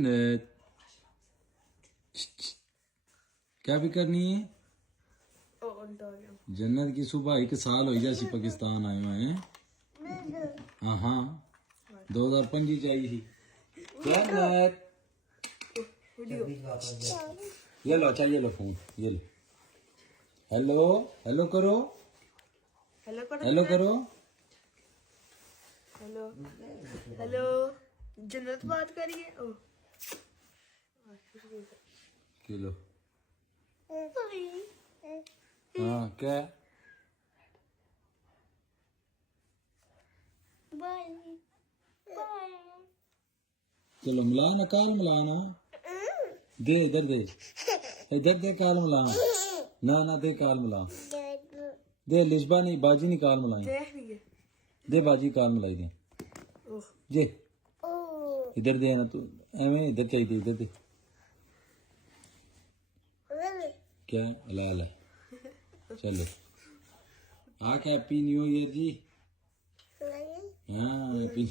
जन्नत क्या भी करनी है जन्नत की सुबह 1 साल हो जैसी पाकिस्तान आए हुए हैं। हाँ हाँ 2005 चाहिए थी जन्नत। ये लो अच्छा ये लो फोन ये लो। हेलो हेलो करो हेलो करो हेलो हेलो जन्नत बात करिए। किलो हाँ क्या चलो मिलाना काल मिलाना दे इधर दे काल मिला ना दे काल मिला दे लिस्बा नहीं बाजी नहीं काल मिलाई दे बाजी काल मिलाई दे जे इधर दे ना तू एवं इधर चाहिए इधर दे क्या हलाल है चलो हैप्पी न्यू ईयर जी। हाँ हैप्पी